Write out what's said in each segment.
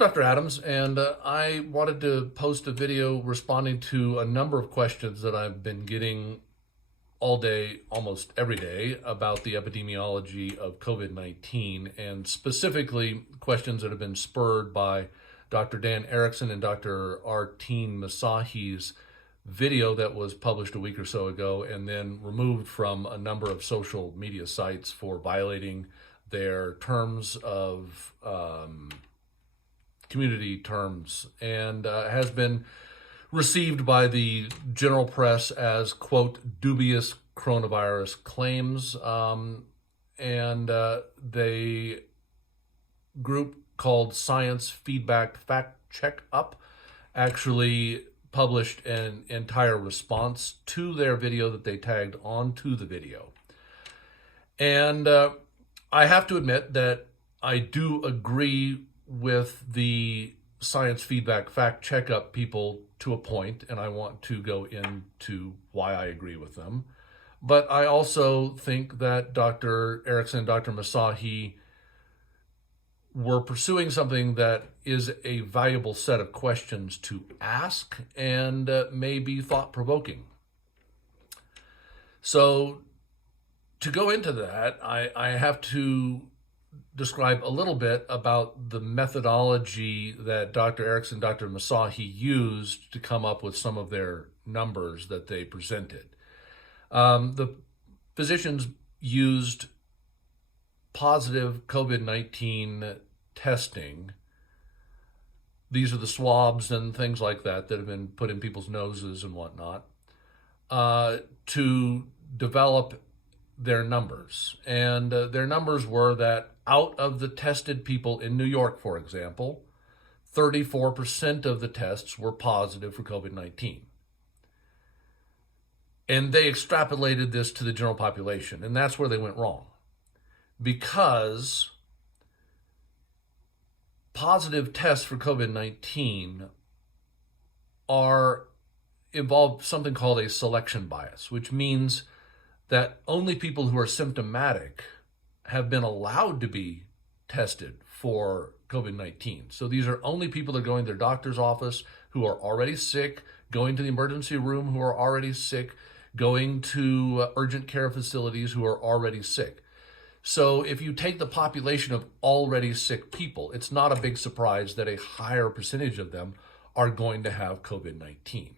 Dr. Adams, and I wanted to post a video responding to a number of questions that I've been getting all day, almost every day, about the epidemiology of COVID-19, and specifically questions that have been spurred by Dr. Dan Erickson and Dr. Massahi's video that was published a week or so ago and then removed from a number of social media sites for violating their terms of community terms, and has been received by the general press as, quote, dubious coronavirus claims. They group called Science Feedback Fact Check Up actually published an entire response to their video that they tagged onto the video. And I have to admit that I do agree with the Science Feedback Fact Checkup people to a point, and I want to go into why I agree with them. But I also think that Dr. Erickson and Dr. Massahi were pursuing something that is a valuable set of questions to ask and may be thought-provoking. So to go into that, I have to describe a little bit about the methodology that Dr. Erickson and Dr. Massahi used to come up with some of their numbers that they presented. The physicians used positive COVID-19 testing. These are the swabs and things like that that have been put in people's noses and whatnot, to develop their numbers. And their numbers were that out of the tested people in New York, for example, 34% of the tests were positive for COVID-19. And they extrapolated this to the general population, and that's where they went wrong. Because positive tests for COVID-19 involve something called a selection bias, which means that only people who are symptomatic have been allowed to be tested for COVID-19. So these are only people that are going to their doctor's office who are already sick, going to the emergency room who are already sick, going to urgent care facilities who are already sick. So if you take the population of already sick people, it's not a big surprise that a higher percentage of them are going to have COVID-19.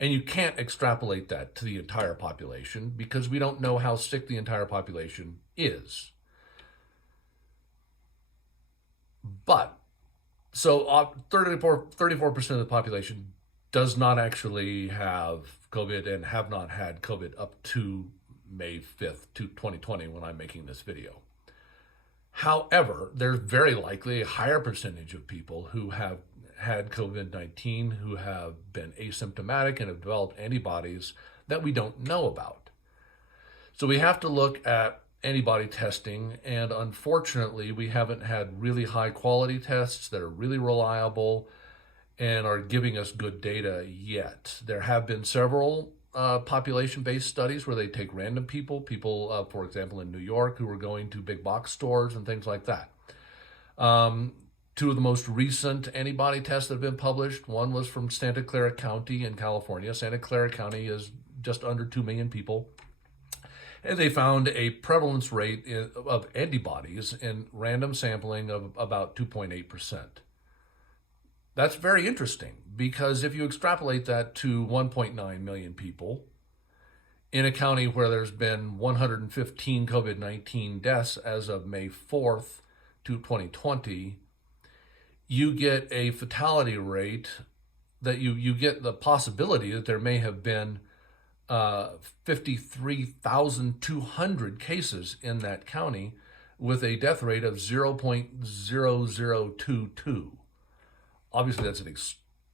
And you can't extrapolate that to the entire population because we don't know how sick the entire population is. But, so 34% of the population does not actually have COVID and have not had COVID up to May 5th, 2020, when I'm making this video. However, there's very likely a higher percentage of people who have had COVID-19 who have been asymptomatic and have developed antibodies that we don't know about. So we have to look at antibody testing, and unfortunately we haven't had really high quality tests that are really reliable and are giving us good data yet. There have been several population-based studies where they take random people, for example, in New York, who were going to big box stores and things like that. Two of the most recent antibody tests that have been published, one was from Santa Clara County in California. Santa Clara County is just under 2 million people. And they found a prevalence rate of antibodies in random sampling of about 2.8%. That's very interesting because if you extrapolate that to 1.9 million people in a county where there's been 115 COVID-19 deaths as of May 4th, 2020, you get a fatality rate that you get the possibility that there may have been 53,200 cases in that county with a death rate of 0.0022. Obviously, that's a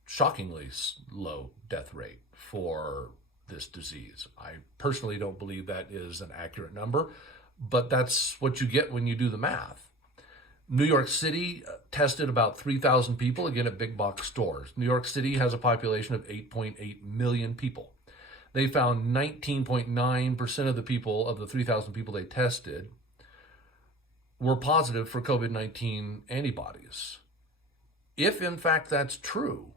shockingly low death rate for this disease. I personally don't believe that is an accurate number, but that's what you get when you do the math. New York City tested about 3,000 people, again, at big box stores. New York City has a population of 8.8 million people. They found 19.9% of the people, of the 3,000 people they tested, were positive for COVID-19 antibodies. If in fact that's true,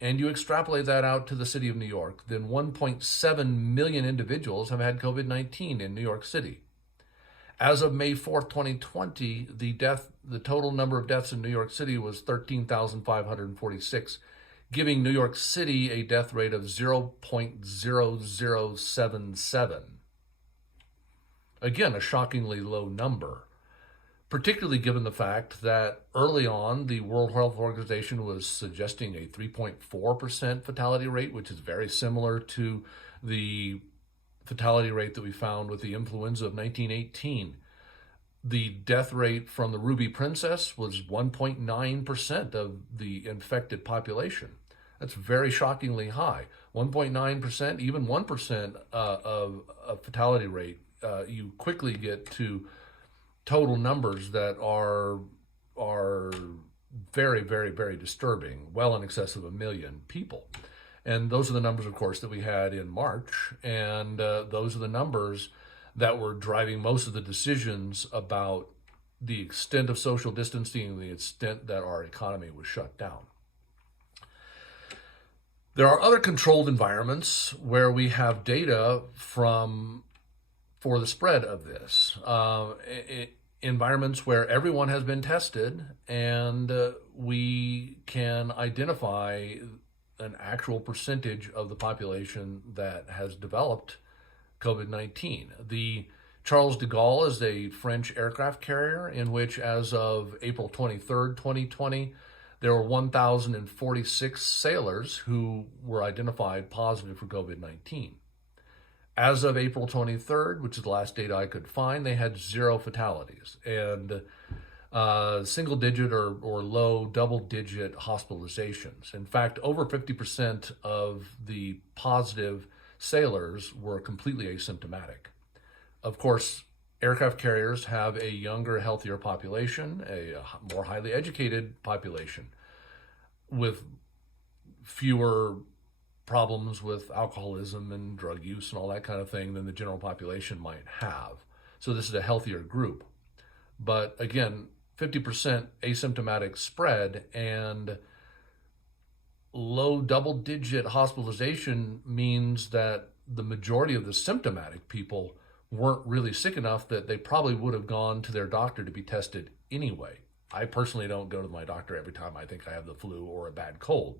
and you extrapolate that out to the city of New York, then 1.7 million individuals have had COVID-19 in New York City. As of May 4th, 2020, the total number of deaths in New York City was 13,546, giving New York City a death rate of 0.0077. Again, a shockingly low number, particularly given the fact that early on the World Health Organization was suggesting a 3.4% fatality rate, which is very similar to the fatality rate that we found with the influenza of 1918. The death rate from the Ruby Princess was 1.9% of the infected population. That's very shockingly high. 1.9%, even 1% of a fatality rate, you quickly get to total numbers that are very, very, very disturbing, well in excess of 1 million people. And those are the numbers, of course, that we had in March. And those are the numbers that were driving most of the decisions about the extent of social distancing and the extent that our economy was shut down. There are other controlled environments where we have data for the spread of this. Environments where everyone has been tested and we can identify an actual percentage of the population that has developed COVID-19. The Charles de Gaulle is a French aircraft carrier in which, as of April 23rd, 2020, there were 1,046 sailors who were identified positive for COVID-19. As of April 23rd, which is the last data I could find, they had 0 fatalities and single digit or low double digit hospitalizations. In fact, over 50% of the positive sailors were completely asymptomatic. Of course, aircraft carriers have a younger, healthier population, a more highly educated population with fewer problems with alcoholism and drug use and all that kind of thing than the general population might have. So this is a healthier group. But again, 50% asymptomatic spread and low double-digit hospitalization means that the majority of the symptomatic people weren't really sick enough that they probably would have gone to their doctor to be tested anyway. I personally don't go to my doctor every time I think I have the flu or a bad cold.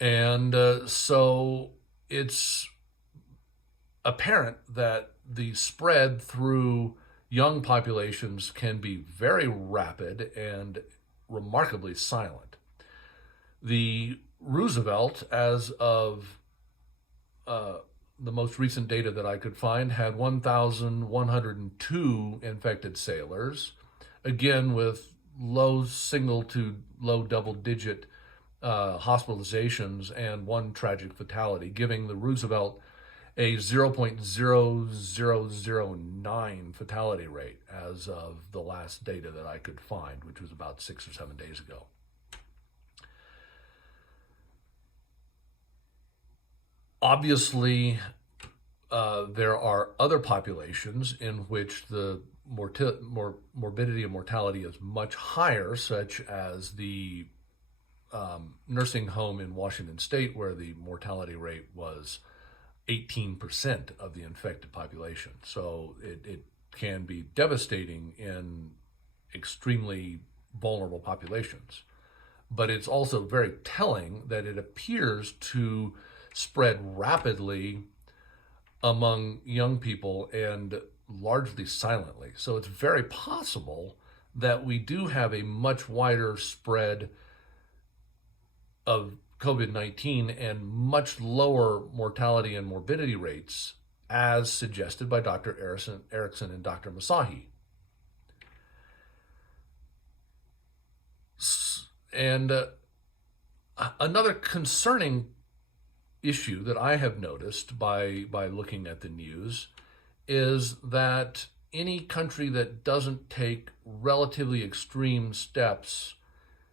And so it's apparent that the spread through young populations can be very rapid and remarkably silent. The Roosevelt, as of the most recent data that I could find, had 1,102 infected sailors, again with low single to low double digit hospitalizations and 1 tragic fatality, giving the Roosevelt a 0.0009 fatality rate as of the last data that I could find, which was about 6 or 7 days ago. Obviously, there are other populations in which the morbidity and mortality is much higher, such as the nursing home in Washington State, where the mortality rate was 18% of the infected population. So it can be devastating in extremely vulnerable populations. But it's also very telling that it appears to spread rapidly among young people and largely silently. So it's very possible that we do have a much wider spread of COVID-19 and much lower mortality and morbidity rates, as suggested by Dr. Erickson and Dr. Massahi. And another concerning issue that I have noticed by looking at the news is that any country that doesn't take relatively extreme steps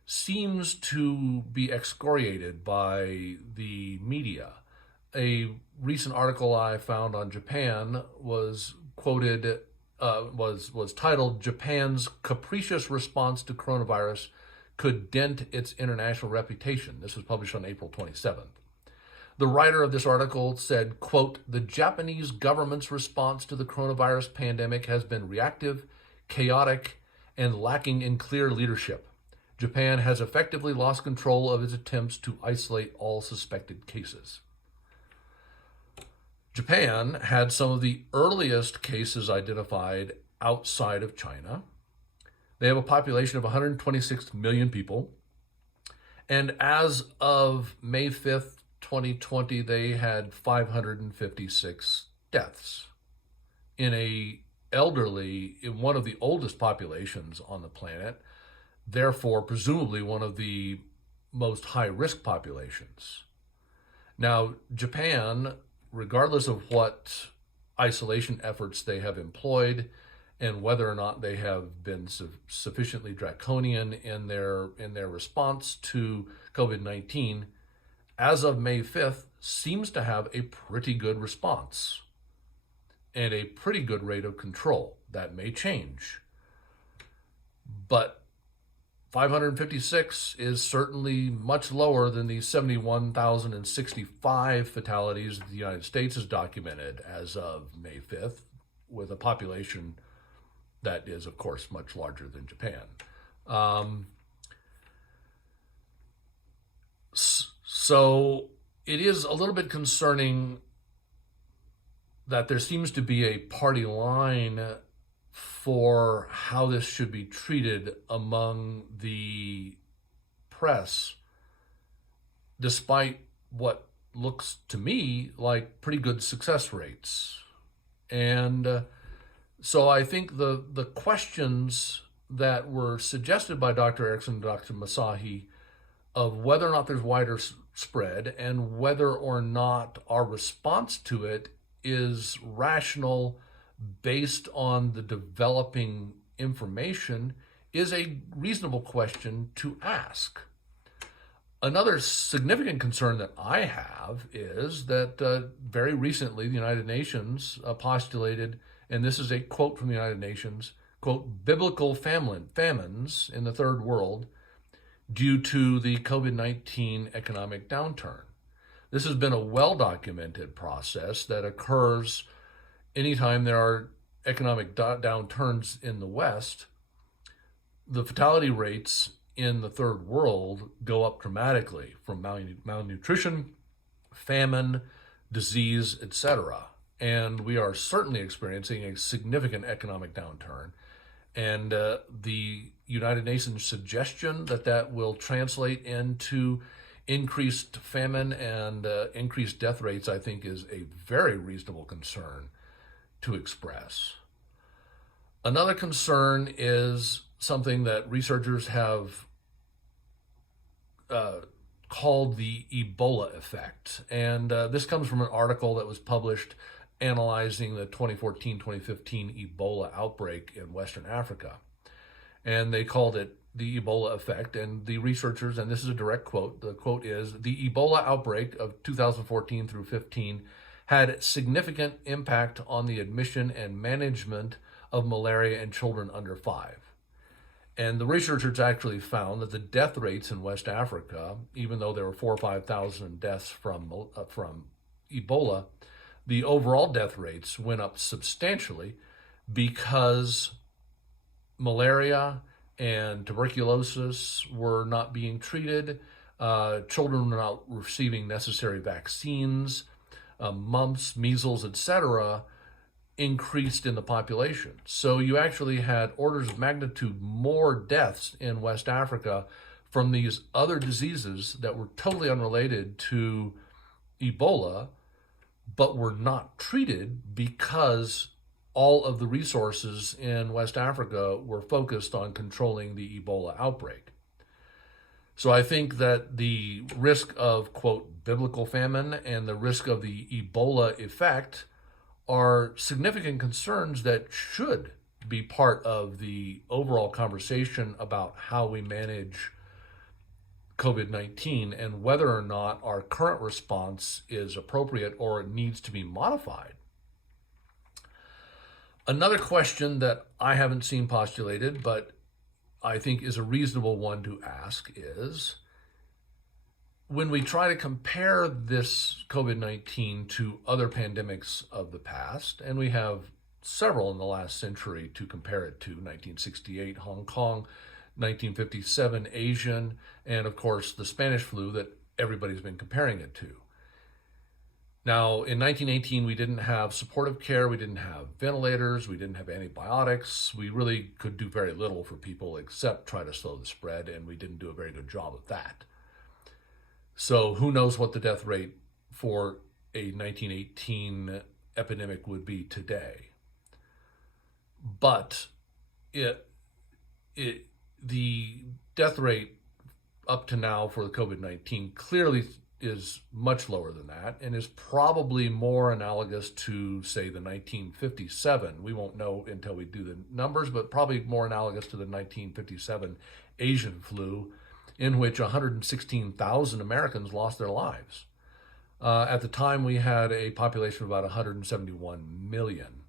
seems to be excoriated by the media. A recent article I found on Japan was titled "Japan's Capricious Response to Coronavirus could dent its international reputation. This was published on April 27th. The writer of this article said, quote, "The Japanese government's response to the coronavirus pandemic has been reactive, chaotic, and lacking in clear leadership. Japan has effectively lost control of its attempts to isolate all suspected cases." Japan had some of the earliest cases identified outside of China. They have a population of 126 million people. And as of May 5th, 2020, they had 556 deaths in in one of the oldest populations on the planet, therefore presumably one of the most high-risk populations. Now, Japan, regardless of what isolation efforts they have employed and whether or not they have been sufficiently draconian in their response to COVID-19, as of May 5th, seems to have a pretty good response and a pretty good rate of control. That may change. But 556 is certainly much lower than the 71,065 fatalities the United States has documented as of May 5th, with a population that is, of course, much larger than Japan. So it is a little bit concerning that there seems to be a party line for how this should be treated among the press, despite what looks to me like pretty good success rates. And so I think the questions that were suggested by Dr. Erickson and Dr. Massahi of whether or not there's wider spread and whether or not our response to it is rational based on the developing information is a reasonable question to ask. Another significant concern that I have is that very recently the United Nations postulated, and this is a quote from the United Nations, quote, "biblical famines in the third world due to the COVID-19 economic downturn." This has been a well-documented process that occurs anytime there are economic downturns in the West. The fatality rates in the third world go up dramatically from malnutrition, famine, disease, etc. And we are certainly experiencing a significant economic downturn. And the United Nations suggestion that will translate into increased famine and increased death rates, I think, is a very reasonable concern to express. Another concern is something that researchers have called the Ebola Effect. And this comes from an article that was published analyzing the 2014-2015 Ebola outbreak in Western Africa. And they called it the Ebola Effect. And the researchers, and this is a direct quote, the quote is, "The Ebola outbreak of 2014 through 15 had significant impact on the admission and management of malaria in children under 5. And the researchers actually found that the death rates in West Africa, even though there were 4,000 or 5,000 deaths from Ebola, the overall death rates went up substantially because malaria and tuberculosis were not being treated, children were not receiving necessary vaccines, mumps, measles, etc., increased in the population. So you actually had orders of magnitude more deaths in West Africa from these other diseases that were totally unrelated to Ebola, but were not treated because all of the resources in West Africa were focused on controlling the Ebola outbreak. So I think that the risk of, quote, biblical famine and the risk of the Ebola effect are significant concerns that should be part of the overall conversation about how we manage COVID-19 and whether or not our current response is appropriate or it needs to be modified. Another question that I haven't seen postulated, but I think is a reasonable one to ask is, when we try to compare this COVID-19 to other pandemics of the past, and we have several in the last century to compare it to: 1968 Hong Kong, 1957 Asian, and of course the Spanish flu that everybody's been comparing it to. Now, in 1918, we didn't have supportive care, we didn't have ventilators, we didn't have antibiotics. We really could do very little for people except try to slow the spread, and we didn't do a very good job of that. So who knows what the death rate for a 1918 epidemic would be today. But the death rate up to now for the COVID-19 clearly is much lower than that, and is probably more analogous to, say, the 1957. We won't know until we do the numbers, but probably more analogous to the 1957 Asian flu, in which 116,000 Americans lost their lives. At the time, we had a population of about 171 million,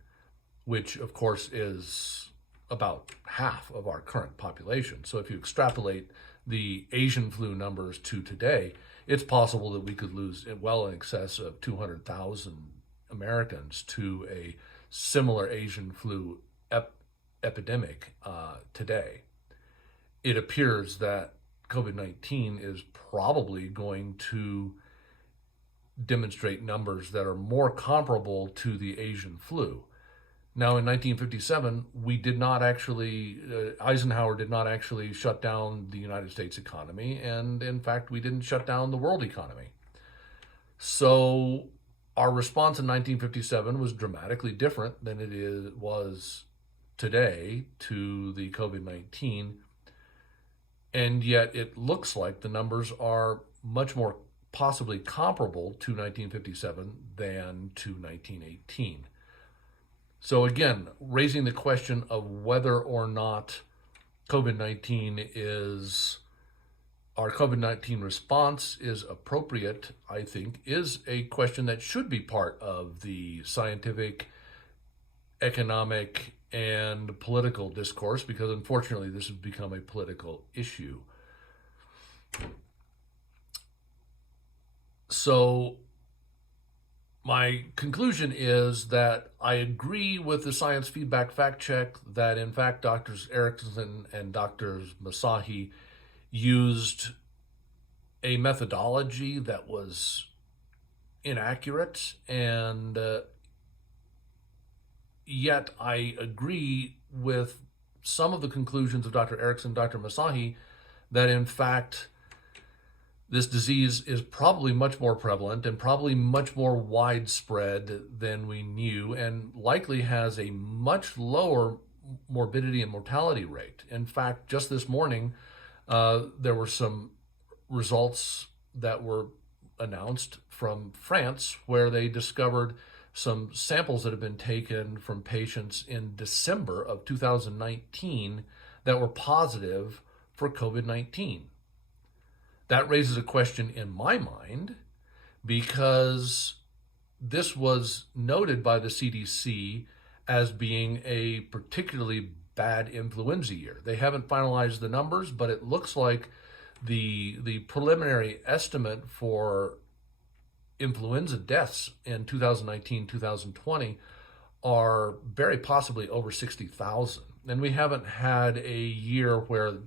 which, of course, is about half of our current population. So if you extrapolate the Asian flu numbers to today, it's possible that we could lose well in excess of 200,000 Americans to a similar Asian flu epidemic today. It appears that COVID-19 is probably going to demonstrate numbers that are more comparable to the Asian flu. Now, in 1957, we did not actually, Eisenhower did not actually shut down the United States economy, and in fact, we didn't shut down the world economy. So our response in 1957 was dramatically different than was today to the COVID-19, and yet it looks like the numbers are much more possibly comparable to 1957 than to 1918. So again, raising the question of whether or not our COVID-19 response is appropriate, I think, is a question that should be part of the scientific, economic, and political discourse, because unfortunately this has become a political issue. So my conclusion is that I agree with the science feedback fact check that, in fact, Drs. Erickson and Dr. Massahi used a methodology that was inaccurate, and yet I agree with some of the conclusions of Dr. Erickson and Dr. Massahi that, in fact, this disease is probably much more prevalent and probably much more widespread than we knew, and likely has a much lower morbidity and mortality rate. In fact, just this morning, there were some results that were announced from France where they discovered some samples that have been taken from patients in December of 2019 that were positive for COVID-19. That raises a question in my mind, because this was noted by the CDC as being a particularly bad influenza year. They haven't finalized the numbers, but it looks like the preliminary estimate for influenza deaths in 2019-2020 are very possibly over 60,000. And we haven't had a year where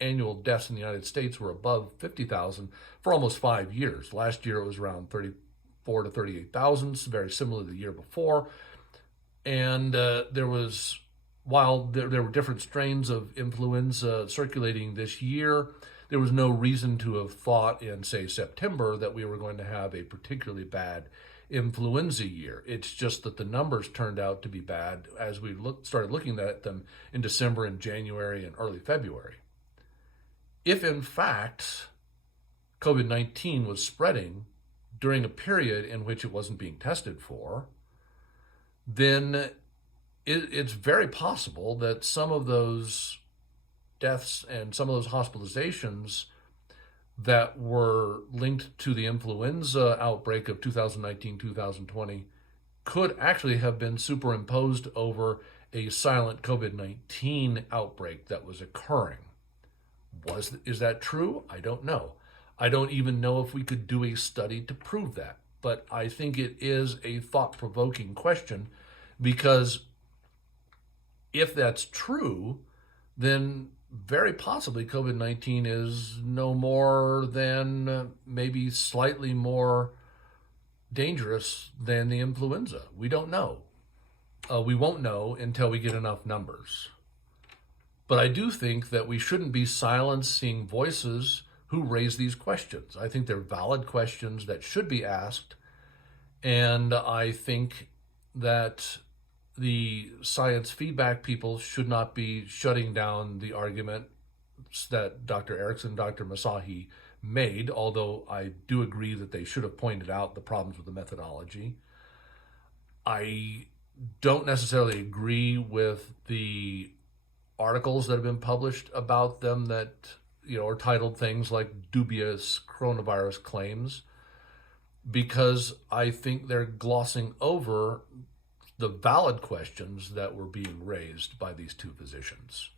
annual deaths in the United States were above 50,000 for almost 5 years. Last year it was around 34 to 38,000, very similar to the year before. And while there were different strains of influenza circulating this year, there was no reason to have thought in, say, September that we were going to have a particularly bad influenza year. It's just that the numbers turned out to be bad as we started looking at them in December and January and early February. If, in fact, COVID-19 was spreading during a period in which it wasn't being tested for, then it's very possible that some of those deaths and some of those hospitalizations that were linked to the influenza outbreak of 2019-2020 could actually have been superimposed over a silent COVID-19 outbreak that was occurring. Is that true? I don't know. I don't even know if we could do a study to prove that. But I think it is a thought-provoking question, because if that's true, then very possibly COVID-19 is no more than maybe slightly more dangerous than the influenza. We don't know. We won't know until we get enough numbers. But I do think that we shouldn't be silencing voices who raise these questions. I think they're valid questions that should be asked. And I think that the science feedback people should not be shutting down the arguments that Dr. Erickson and Dr. Massahi made, although I do agree that they should have pointed out the problems with the methodology. I don't necessarily agree with the articles that have been published about them that, are titled things like dubious coronavirus claims, because I think they're glossing over the valid questions that were being raised by these two physicians.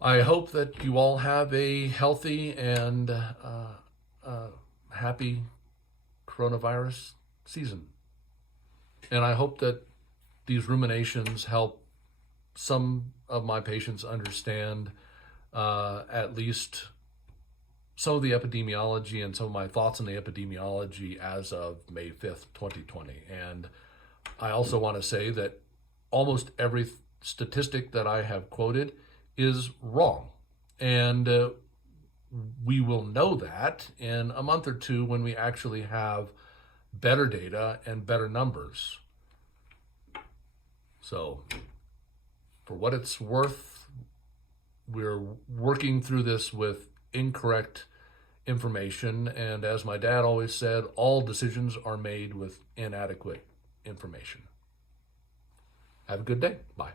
I hope that you all have a healthy and happy coronavirus season. And I hope that these ruminations help some of my patients understand at least some of the epidemiology and some of my thoughts on the epidemiology as of May 5th, 2020. And I also want to say that almost every statistic that I have quoted is wrong. And we will know that in a month or two when we actually have better data and better numbers. So, for what it's worth, we're working through this with incorrect information. And as my dad always said, all decisions are made with inadequate information. Have a good day. Bye.